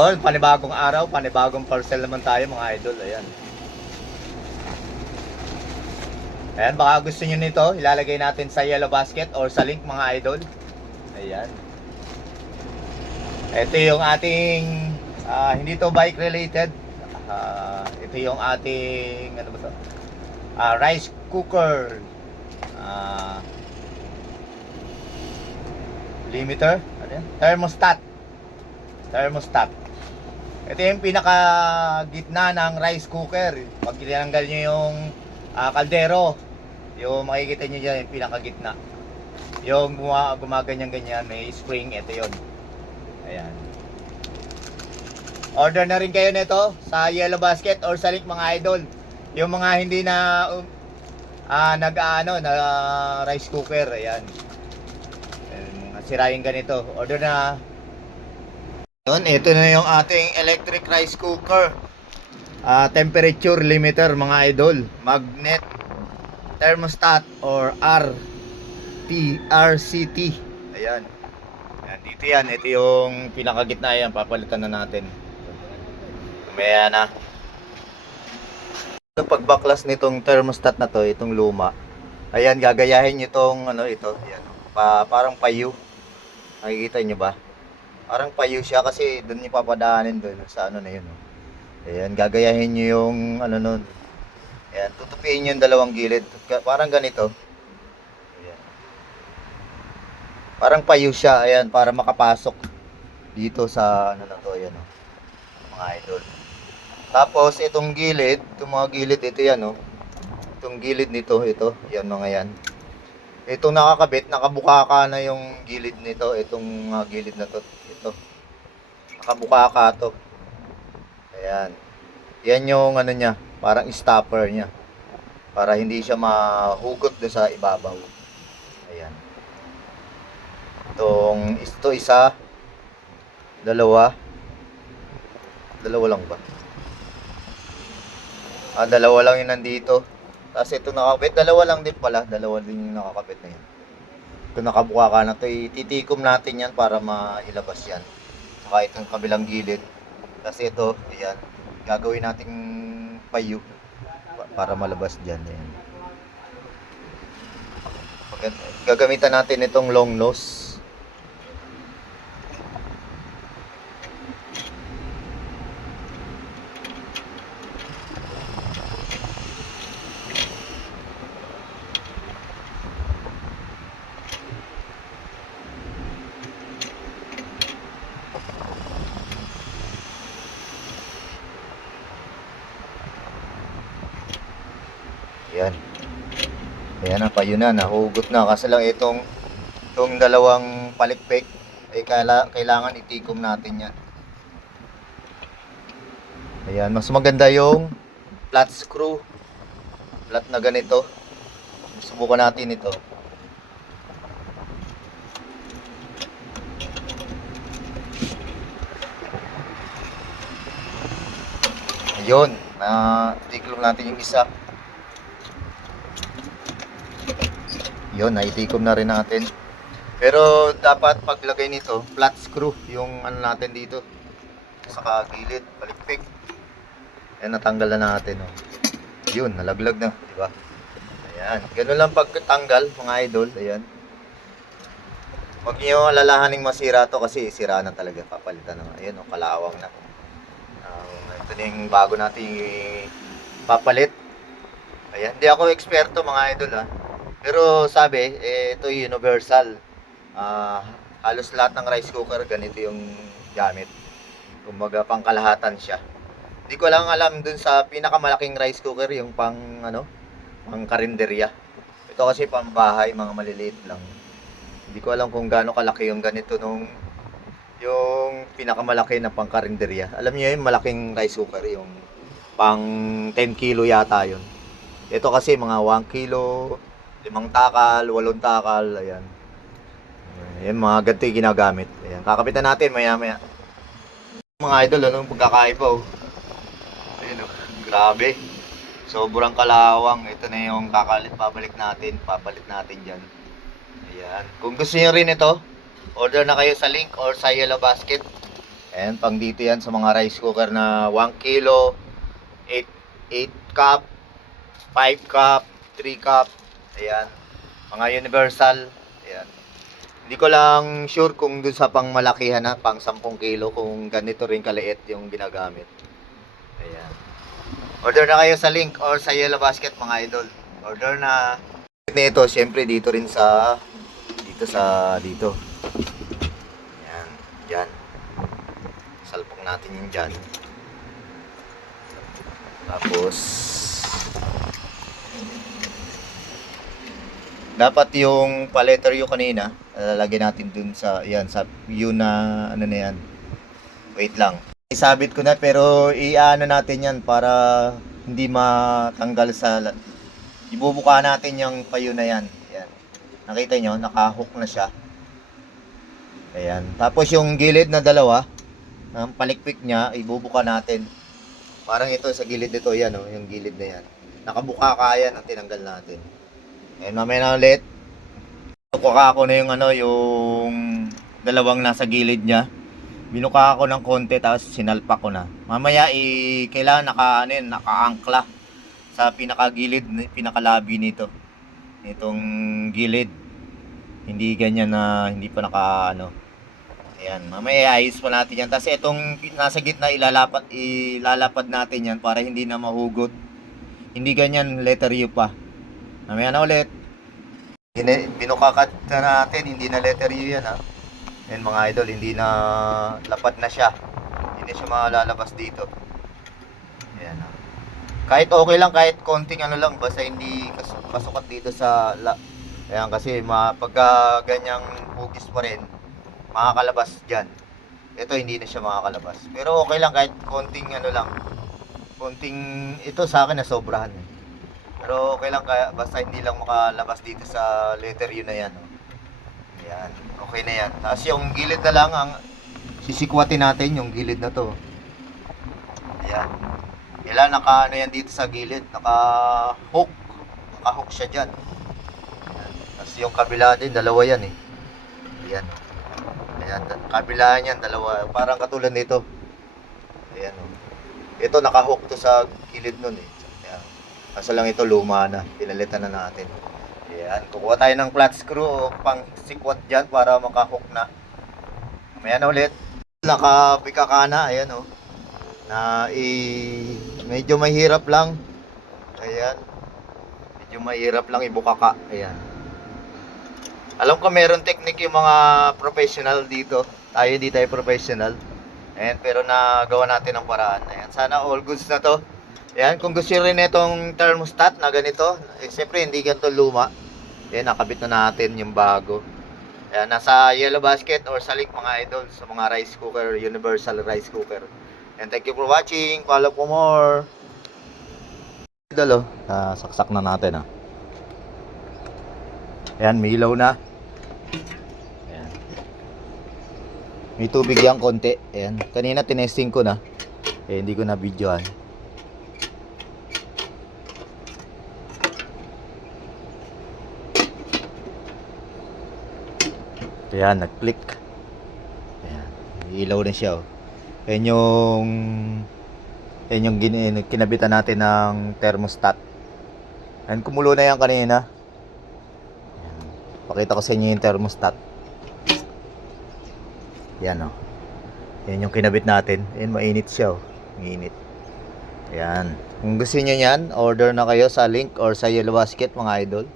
Yun, panibagong araw, panibagong parcel naman tayo mga idol. Ayan. Ayan, baka gusto nyo nito, ilalagay natin sa yellow basket or sa link mga idol. Ayan. Ito yung ating, hindi to bike related. Ito yung ating, ano ba to? Rice cooker. Limiter. Ano yan? Thermostat. Ito yung pinaka gitna ng rice cooker. Pag tinanggal nyo yung kaldero, yung makikita nyo dyan yung pinaka gitna. Yung gumaganyan-ganyan, may spring, ito yun. Ayan. Order na rin kayo nito sa yellow basket or sa link mga idol. Yung mga hindi na na rice cooker, ayan. Sirayin ganito. Order na. Yun, ito na yung ating electric rice cooker. Temperature limiter mga idol. Magnet thermostat or RCT. Ayan. Ayan, dito yan. Ito yung pinakagitna yan. Papalitan na natin. Kumaya na. Pagbaklas nitong thermostat na to, itong luma. Ayan, gagayahin nyo itong ano, ito. Ayan. Parang payo. Nakikita nyo ba? Parang payo siya kasi doon niyo papadaanin doon sa ano na yun. Ayan, gagayahin niyo yung ano nun. Ayan, tutupiin niyo yung dalawang gilid. Parang ganito. Ayan. Parang payo siya, ayan, para makapasok dito sa ano na to, ayan o. Mga idol. Tapos itong gilid, itong mga gilid, ito yan o. Itong gilid nito, ito, yan mga yan. Itong nakakabit, nakabuka ka na yung gilid nito, itong gilid na to. Ito. Nakabuka ka to. Ayan. Yan yung ano niya, parang stopper niya. Para hindi siya mahugot doon sa ibabaw. Ayan. Ito isa, dalawa. Dalawa lang ba? Dalawa lang yung nandito. Tapos ito nakakabit, dalawa lang din pala. Dalawa din yung nakakabit na yan. Ito nakabuka ka na to, titikom natin yan para mailabas yan. Saka itong kabilang gilid. Kasi ito, ayan, gagawin nating payo para malabas dyan. Ayan. Gagamitan natin itong long nose. Ayan. Ayan na, payo na, nahugot na. Kasi lang itong dalawang palikpik ay kailangan itikom natin yan. Ayan, mas maganda yung flat screw. Flat na ganito. Subukan natin ito. Ayun, tiklop natin yung isa. Yun, naitikom na rin natin. Pero dapat paglagay nito, flat screw yung ano natin dito. Sa gilid, palikpik. Ayan, natanggal na natin. Oh. Yun, nalaglag na, di ba? Ayan, ganun lang pagtanggal mga idol. Ayan. Huwag niyo alalahaning masira to kasi sira na talaga, papalitan na. Ayan, oh, kalawang na. Ito na yung bago natin papalit. Ayan, hindi ako eksperto mga idol ha. Pero sabi, ito universal. Halos lahat ng rice cooker ganito yung gamit. Kumbaga pangkalahatan siya. Hindi ko lang alam dun sa pinakamalaking rice cooker, yung pang karinderya. Ito kasi pang bahay, mga maliliit lang. Hindi ko alam kung gaano kalaki yung ganito yung pinakamalaki na pang karinderya. Alam niyo yung malaking rice cooker, yung pang 10 kilo yata yun. Ito kasi mga 1 kilo, 5 takal, 8 takal, ayan. Ayan, mga ganito yung ginagamit. Ayan, kakapitan natin maya-maya. Mga idol, anong pagkakaiba oh. Ayan oh, grabe. Sobrang kalawang. Ito na yung papalit natin dyan. Ayan. Kung gusto nyo rin ito, order na kayo sa link or sa yellow basket. Ayan, pang dito yan sa mga rice cooker na 1 kilo, 8 cup, 5 cup, 3 cup. Ayan, mga universal. Ayan. Hindi ko lang sure kung dun sa pang malakihan na, pang 10 kilo, kung ganito rin kaliit yung ginagamit. Ayan. Order na kayo sa link or sa Yellow Basket mga idol. Order na. Nito, syempre dito rin sa dito. Ayan, dyan. Salpok natin yung dyan. Tapos dapat yung pa-letter U kanina, lalagyan natin dun sa, yan, sa U na, ano na yan. Wait lang. Isabit ko na, pero i-ano natin yan para hindi matanggal sa, ibubuka natin yung payo na yan. Yan. Nakita nyo, naka-hook na siya. Ayan. Tapos yung gilid na dalawa, ang palikpik niya, ibubuka natin. Parang ito sa gilid nito, yan oh, yung gilid na yan. Nakabuka ka yan ang tinanggal natin. Ayan, mamaya na ulit. Buka ako na yung ano, yung dalawang nasa gilid niya. Binuka ako ng konti tapos sinalpak ko na. Mamaya kailangan nakaangkla sa pinakagilid, pinakalabi nito. Itong gilid. Hindi ganyan na hindi pa naka. Ayan, mamaya ayos pa natin yan. Tapos itong nasa gitna ilalapad natin yan para hindi na mahugot. Hindi ganyan letter U pa. Mamaya na ulit. Binukakat na natin, hindi na letter U yan ha. Yan mga idol, hindi na lapad na siya. Hindi na siya malalabas dito. Ayan ha. Kahit okay lang, kahit konting ano lang, basta hindi kasukat dito sa ayan, kasi pagka ganyang hugis pa rin, makakalabas dyan. Ito hindi na siya makakalabas. Pero okay lang kahit konting ano lang. Konting, ito sa akin na sobrahan. Pero okay lang kaya basta hindi lang makalabas dito sa letter U na yan. Ayan, okay na yan. Tapos yung gilid na lang ang sisikwatin natin, yung gilid na to. Ayan. Kailangan naka ano yan dito sa gilid, naka-hook. Naka-hook siya dyan. Ayan. Tapos yung kabila din, dalawa yan eh. Ayan. Ayan, kabila niyan, dalawa. Parang katulad nito. Ayan o. Ito naka-hook to sa gilid nun eh. Ayan. Kaso lang ito luma na. Pinalitan na natin. Ayan. Kukuha tayo ng flat screw o pang sikwat dyan para maka-hook na. Mamaya na ulit. Nakapika ka na. Ayan o. Medyo mahirap lang. Ayan. Medyo mahirap lang ibuka ka. Ayan. Alam ko meron technique yung mga professional dito. Tayo hindi tayo professional. Ayan, pero nagawa natin ang paraan. Ayan, sana all goods na to. Ayan, kung gusto rin itong thermostat na ganito, siyempre hindi ganito luma. Ayan, nakabit na natin yung bago. Ayan, nasa Yellow Basket or sa link mga idol sa mga rice cooker, universal rice cooker. And thank you for watching. Follow for more. Idol, saksak na natin. Ayan, may ilaw na. Ayan. May tubig yang konti. Ayan. Kanina tinesting ko na. Hindi ko na videoan. Ayan, nag-click. Ayan. May ilaw na siya. Ayan yung kinabitan natin ng thermostat. Ayan, kumulo na yan kanina. Pakita ko sa inyo yung thermostat. Yan o. Yan yung kinabit natin. Yan, mainit siya o. Mainit. Yan. Kung gusto nyo yan, order na kayo sa link or sa Yellow Basket mga idol.